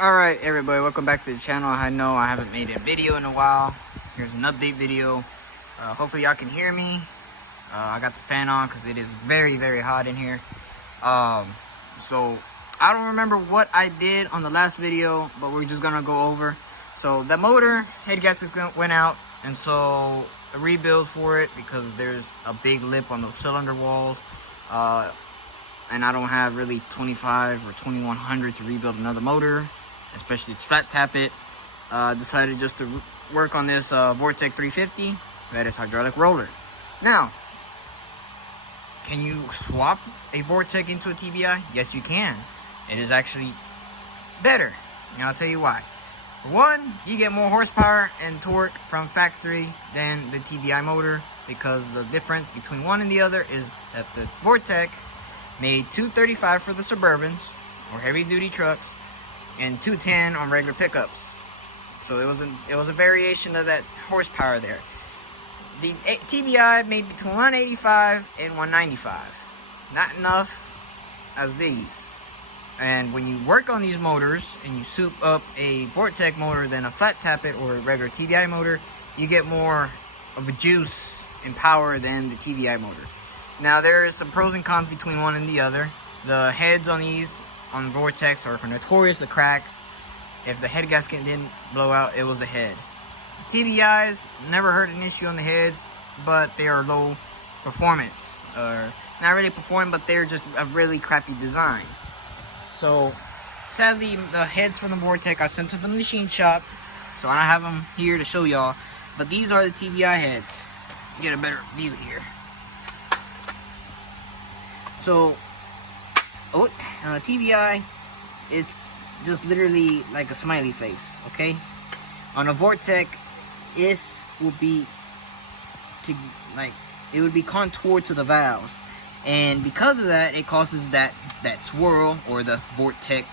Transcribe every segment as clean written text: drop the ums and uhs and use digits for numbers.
Alright everybody, welcome back to the channel. I know I haven't made a video in a while. Here's an update video. Hopefully y'all can hear me. I got the fan on because it is very hot in here. So I don't remember what I did on the last video, but we're just gonna go over. So the motor head gaskets went out, and so a rebuild for it because there's a big lip on the cylinder walls. And I don't have really 25 or 2100 to rebuild another motor, especially to flat tap it. Decided just to work on this Vortec 350, that is hydraulic roller. Now, can you swap a Vortec into a TBI? Yes, you can. It is actually better, and I'll tell you why. For one, you get more horsepower and torque from factory than the TBI motor, because the difference between one and the other is that the Vortec made 235 for the Suburbans or heavy duty trucks and 210 on regular pickups. So it was a variation of that horsepower there. The TBI made between 185 and 195. Not enough as these. And when you work on these motors and you soup up a Vortec motor than a flat tap it or a regular TBI motor, you get more of a juice and power than the TBI motor. Now, there is some pros and cons between one and the other. The heads on these, on Vortex, are notorious to crack. If the head gasket didn't blow out, it was the head. TBIs, never heard an issue on the heads, but they are low performance. Or not really performing, but they're just a really crappy design. So, sadly, the heads from the Vortec I sent to the machine shop, so I don't have them here to show y'all. But these are the TBI heads. Get a better view here. So, TBI, it's just literally like a smiley face, okay? On a Vortec, this will be it would be contoured to the valves, and because of that, it causes that swirl, or the Vortec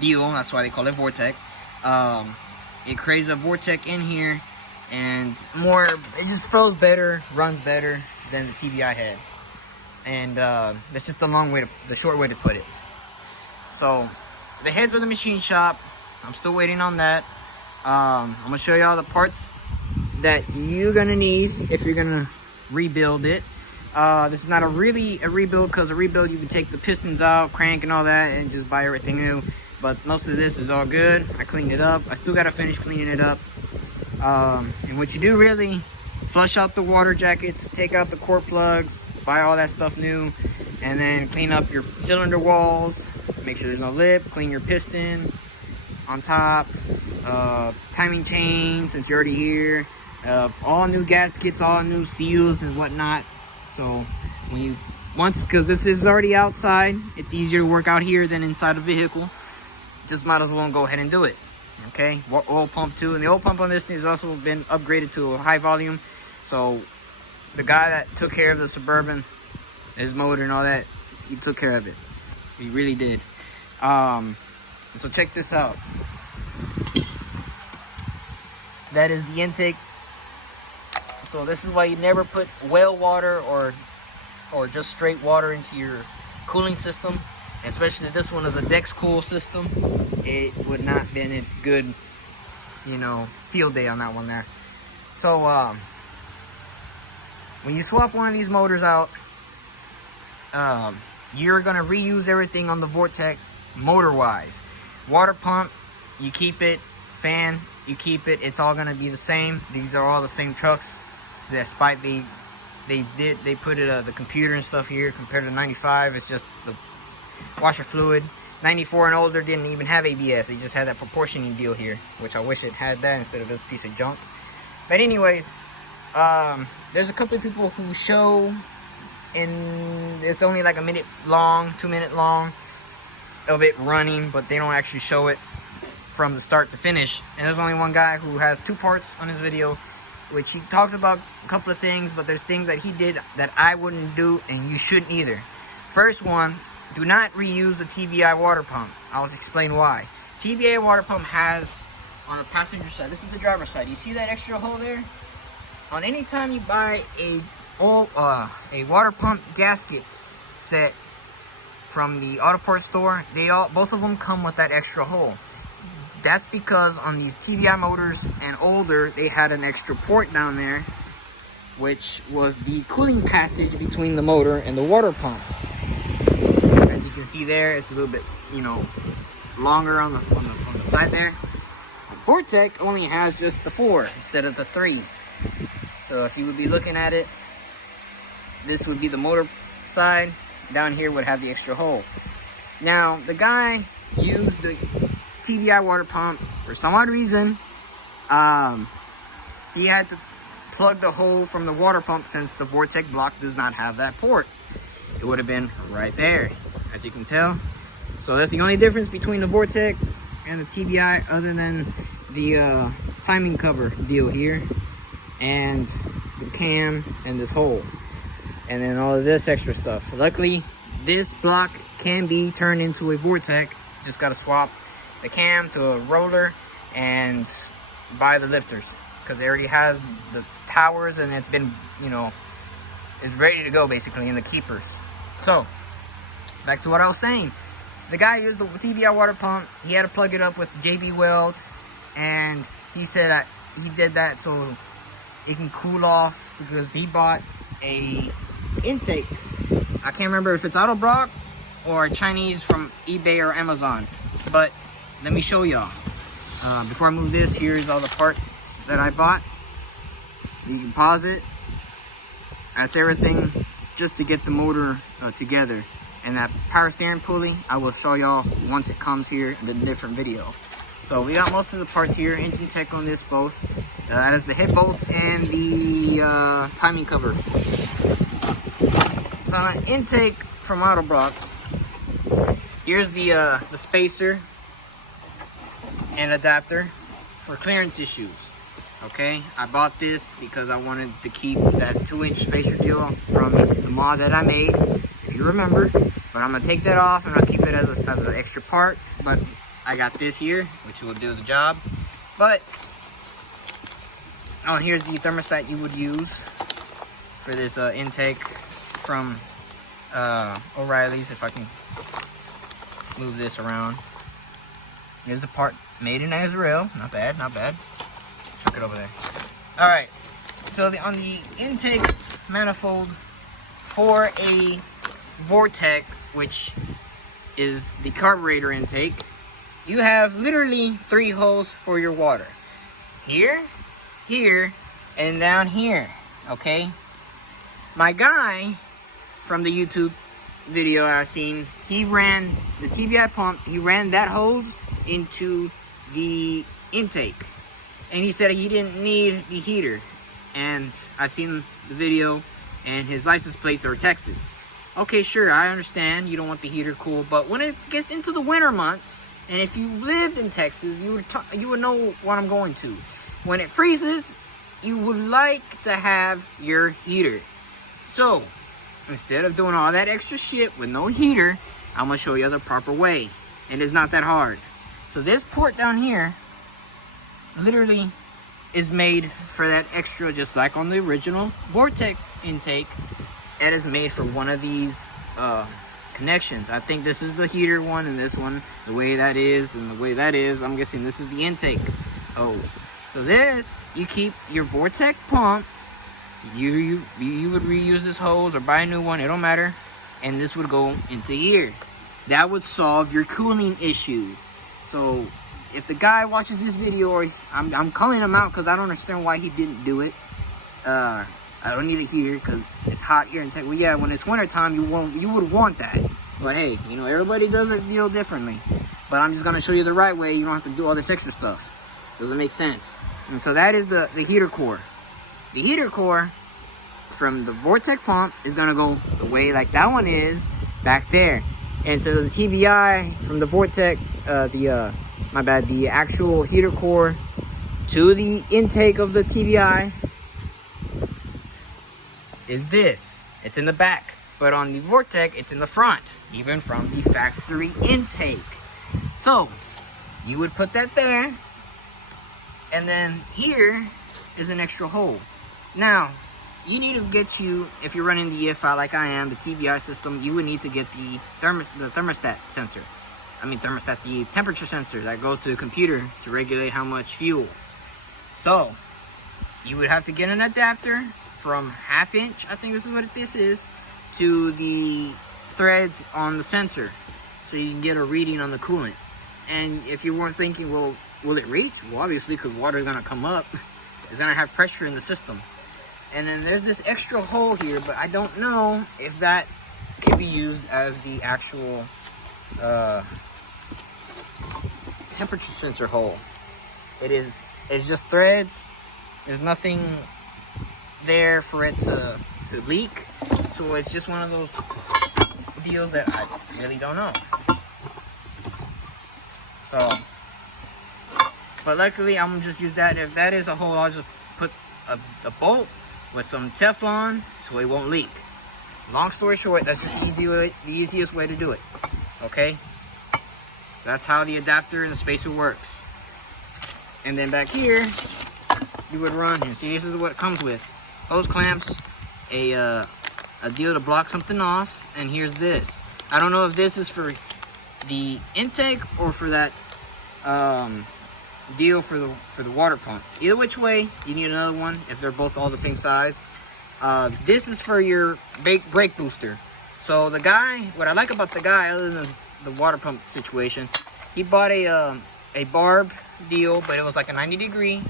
deal. That's why they call it Vortec. It creates a Vortec in here, and it just flows better, runs better than the TBI head. And that's just the short way to put it. So the heads are the machine shop. I'm still waiting on that. I'm gonna show y'all the parts that you're gonna need if you're gonna rebuild it. This is not really a rebuild, because a rebuild you can take the pistons out, crank and all that, and just buy everything new. But most of this is all good. I cleaned it up. I still gotta finish cleaning it up. And what you do, really, flush out the water jackets, take out the core plugs, buy all that stuff new, and then clean up your cylinder walls, make sure there's no lip, clean your piston on top, timing chain since you're already here, all new gaskets, all new seals and whatnot. So because this is already outside, it's easier to work out here than inside a vehicle. Just might as well go ahead and do it. Okay, oil pump too, and the oil pump on this thing has also been upgraded to a high volume. So the guy that took care of the Suburban, his motor and all that, he took care of it. He really did. So check this out. That is the intake. So this is why you never put well water or just straight water into your cooling system. Especially this one is a Dex Cool system. It would not have been a good, field day on that one there. So when you swap one of these motors out, you're gonna reuse everything on the Vortec motor wise. Water pump, you keep it. Fan, you keep it. It's all gonna be the same. These are all the same trucks, despite they put the computer and stuff here. Compared to 95, it's just the washer fluid. 94 and older didn't even have ABS. They just had that proportioning deal here, which I wish it had that instead of this piece of junk. But anyways, there's a couple of people who show, and it's only like a minute long, 2 minute long of it running, but they don't actually show it from the start to finish. And there's only one guy who has 2 parts on his video, which he talks about a couple of things, but there's things that he did that I wouldn't do, and you shouldn't either. First one, do not reuse the TBI water pump. I'll explain why. TBI water pump has, on the passenger side, this is the driver's side, you see that extra hole there? On any time you buy a water pump gaskets set from the Autoport store, both of them come with that extra hole. That's because on these TBI motors and older, they had an extra port down there, which was the cooling passage between the motor and the water pump. As you can see there, it's a little bit, you know, longer on the side there. Vortec only has just the 4 instead of the 3. So if you would be looking at it, this would be the motor side. Down here would have the extra hole. Now, the guy used the TBI water pump for some odd reason. He had to plug the hole from the water pump since the Vortec block does not have that port. It would have been right there, as you can tell. So that's the only difference between the Vortec and the TBI, other than the timing cover deal here and the cam and this hole, and then all of this extra stuff. Luckily, this block can be turned into a Vortec. Just got to swap the cam to a roller and buy the lifters, because it already has the towers and it's been, you know, it's ready to go basically in the keepers. So back to what I was saying. The guy used the TBI water pump. He had to plug it up with JB Weld, and he said he did that so it can cool off, because he bought a intake. I can't remember if it's Autobrock or Chinese from eBay or Amazon, but let me show y'all. Before I move this, here's all the parts that I bought. You can pause it. That's everything just to get the motor together. And that power steering pulley, I will show y'all once it comes here in a different video. So we got most of the parts here. Engine tech on this both. That is the head bolts and the timing cover. So on an intake from Autobrock, here's the spacer and adapter for clearance issues. Okay, I bought this because I wanted to keep that 2-inch spacer deal from the mod that I made, if you remember. But I'm gonna take that off and I'll keep it as an extra part. But I got this here, which will do the job. But here's the thermostat you would use for this intake from O'Reilly's. If I can move this around, here's the part made in Israel. Not bad, not bad. Chuck it over there. All right. So on the intake manifold for a Vortec, which is the carburetor intake, you have literally 3 holes for your water. Here, here, and down here. Okay. My guy from the YouTube video I've seen, he ran the TBI pump. He ran that hose into the intake, and he said he didn't need the heater. And I seen the video, and his license plates are Texas. Okay, sure, I understand you don't want the heater cool, but when it gets into the winter months, and if you lived in Texas, you would know what I'm going to. When it freezes, you would like to have your heater. So instead of doing all that extra shit with no heater, I'm gonna show you the proper way, and it's not that hard. So this port down here literally is made for that extra, just like on the original Vortec intake. It is made for one of these connections. I think this is the heater one, and this one, the way that is and the way that is, I'm guessing this is the intake hose. So this, you keep your Vortec pump, you would reuse this hose or buy a new one, it don't matter, and this would go into here. That would solve your cooling issue. So if the guy watches this video, or I'm calling him out because I don't understand why he didn't do it. I don't need a heater because it's hot here in Texas. Well, yeah, when it's winter time, you would want that. But hey, you know, everybody does a deal differently. But I'm just gonna show you the right way. You don't have to do all this extra stuff. Doesn't make sense. And so that is the heater core. The heater core from the Vortec pump is gonna go the way like that one is back there. And so the TBI from the Vortec, the actual heater core to the intake of the TBI is this. It's in the back, but on the Vortec, it's in the front, even from the factory intake. So you would put that there, and then here is an extra hole. Now you need to get you, if you're running the EFI like I am, the TBI system, you would need to get the thermostat sensor. The temperature sensor that goes to the computer to regulate how much fuel. So, you would have to get an adapter from 1/2 inch, I think this is what this is, to the threads on the sensor, so you can get a reading on the coolant. And if you weren't thinking, well, will it reach? Well, obviously, because water is going to come up. It's going to have pressure in the system. And then there's this extra hole here, but I don't know if that could be used as the actual temperature sensor hole. It's just threads. There's nothing there for it to leak. So it's just one of those deals that I really don't know. So, but luckily I'm gonna just use that. If that is a hole, I'll just put a bolt with some Teflon so it won't leak. Long story short, that's just the easiest way to do it. Okay? So that's how the adapter and the spacer works. And then back here, you would run here. See, this is what it comes with. Hose clamps, a deal to block something off, and here's this. I don't know if this is for the intake or for that deal for the water pump. Either which way, you need another one if they're both all the same size. This is for your brake booster. So the guy, what I like about the guy, other than the water pump situation, he bought a barb deal, but it was like a 90-degree,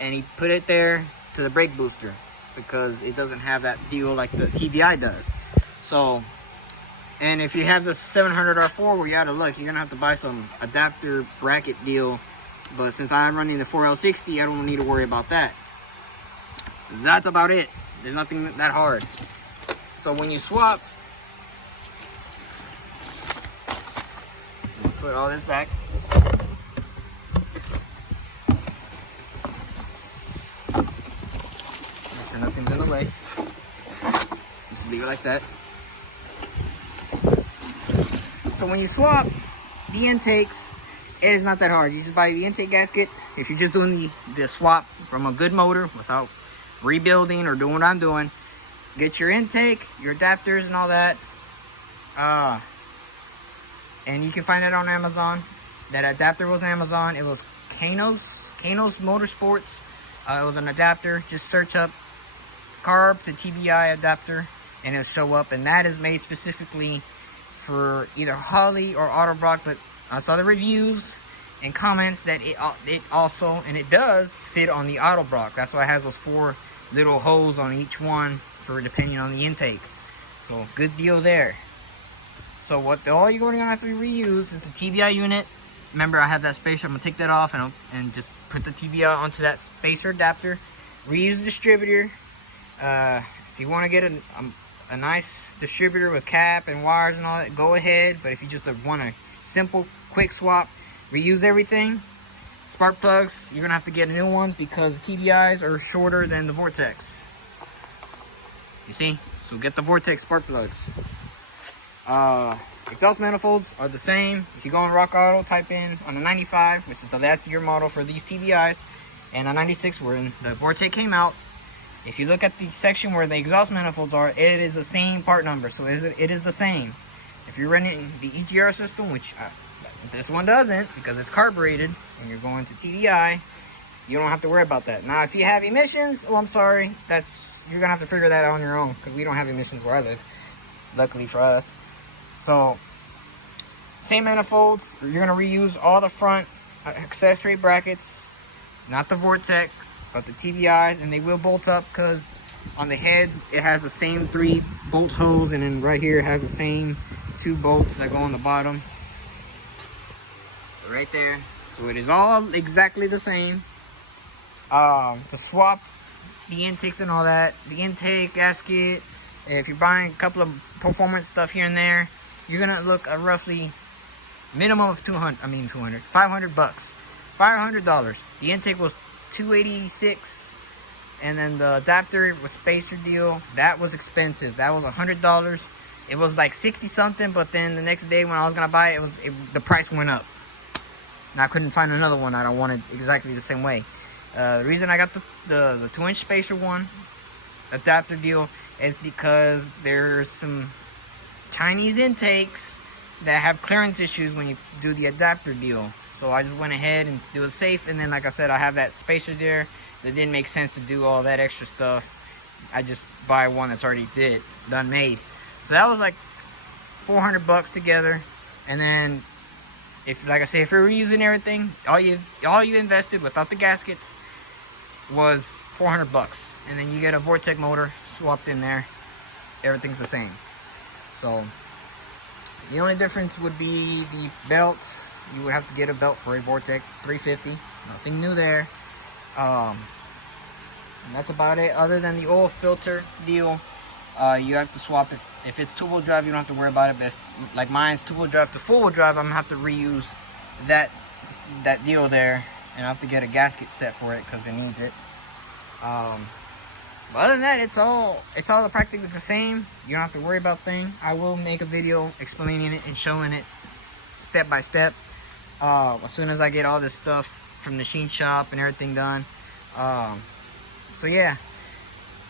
and he put it there to the brake booster because it doesn't have that deal like the TBI does. So, and if you have the 700R4 where you're out of luck, you're gonna have to buy some adapter bracket deal. But since I'm running the 4L60, I don't need to worry about that. That's about it. There's nothing that hard. So when you swap, put all this back. Make sure nothing's in the way. Just leave it like that. So when you swap the intakes, it is not that hard. You just buy the intake gasket. If you're just doing the swap from a good motor without rebuilding or doing what I'm doing, get your intake, your adapters and all that. And you can find it on Amazon. That adapter was on Amazon. It was Kanos Motorsports. It was an adapter. Just search up carb to TBI adapter and it'll show up. And that is made specifically for either Holley or Autobrock, but I saw the reviews and comments that it also, and it does fit on the Autobrock. That's why it has those 4 little holes on each one for depending on the intake. So good deal there. So all you're going to have to reuse is the TBI unit. Remember, I have that spacer. I'm gonna take that off and just put the TBI onto that spacer adapter. Reuse the distributor. If you want to get a nice distributor with cap and wires and all that, go ahead. But if you just want a simple, quick swap, reuse everything. Spark plugs, you're gonna have to get new ones because the TBIs are shorter than the Vortecs. You see? So get the Vortex spark plugs. Exhaust manifolds are the same. If you go on Rock Auto, type in on the 95, which is the last year model for these TBIs, and a 96 when the Vortex came out. If you look at the section where the exhaust manifolds are, it is the same part number, so it is the same. If you're running the EGR system, which this one doesn't because it's carbureted, and you're going to TDI, you don't have to worry about that. Now, if you have emissions, oh, I'm sorry, you're gonna have to figure that out on your own because we don't have emissions where I live, luckily for us. So, same manifolds. You're gonna reuse all the front accessory brackets, not the Vortec, but the TBIs, and they will bolt up because on the heads it has the same 3 bolt holes, and then right here it has the same 2 bolts that go on the bottom. Right there. So it is all exactly the same. To swap the intakes and all that, the intake gasket, if you're buying a couple of performance stuff here and there, you're gonna look at roughly minimum of $500 bucks, $500. The intake was $286, and then the adapter with spacer deal, that was expensive. That was $100. It was like 60 something, but then the next day when I was gonna buy it, the price went up, and I couldn't find another one that I wanted exactly the same way. The reason I got the 2-inch spacer one adapter deal is because there's some Chinese intakes that have clearance issues when you do the adapter deal. So I just went ahead and do it safe, and then like I said, I have that spacer there. It didn't make sense to do all that extra stuff. I just buy one that's already done made. So that was like $400 together. And then if, like I say, if you're reusing everything, all you invested without the gaskets was $400. And then you get a Vortec motor swapped in there. Everything's the same. So the only difference would be the belt. You would have to get a belt for a Vortec 350. Nothing new there. And that's about it. Other than the oil filter deal, you have to swap it. If it's two-wheel drive, you don't have to worry about it. But if, like mine's two-wheel drive to full-wheel drive, I'm gonna have to reuse that deal there, and I have to get a gasket set for it because it needs it. But other than that, it's all practically the same. You don't have to worry about things. I will make a video explaining it and showing it step by step as soon as I get all this stuff from the machine shop and everything done. So yeah,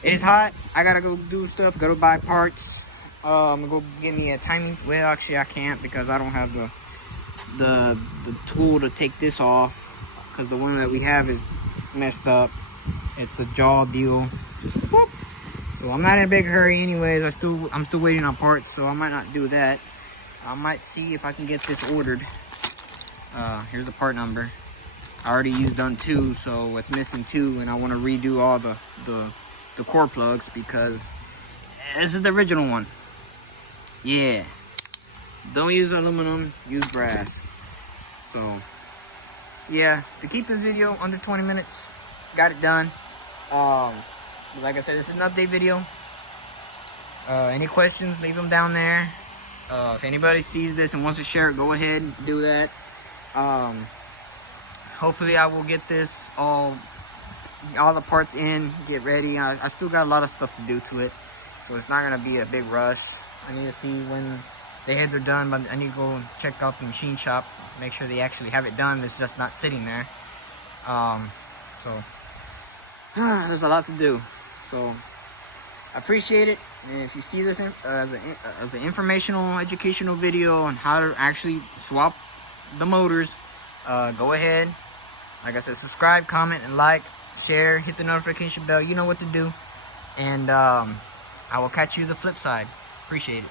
it is hot. I gotta go do stuff, go to buy parts. I'm gonna go get me a timing. Well, actually I can't because I don't have the tool to take this off, because the one that we have is messed up. It's a jaw deal. Just whoop. So I'm not in a big hurry anyways. I'm still waiting on parts, so I might not do that. I might see if I can get this ordered. Here's the part number. I already used done 2, so it's missing 2, and I want to redo all the core plugs because this is the original one. Yeah, don't use aluminum, use brass. So yeah, to keep this video under 20 minutes, got it done. Like I said, this is an update video. Any questions, leave them down there. If anybody sees this and wants to share it, go ahead and do that. Hopefully I will get this all the parts in, get ready. I still got a lot of stuff to do to it, so it's not gonna be a big rush. I need to see when the heads are done, but I need to go and check out the machine shop, make sure they actually have it done. It's just not sitting there. So there's a lot to do. So I appreciate it. And if you see this as an informational, educational video on how to actually swap the motors, go ahead. Like I said, subscribe, comment, and like, share, hit the notification bell. You know what to do. And I will catch you the flip side. Appreciate it.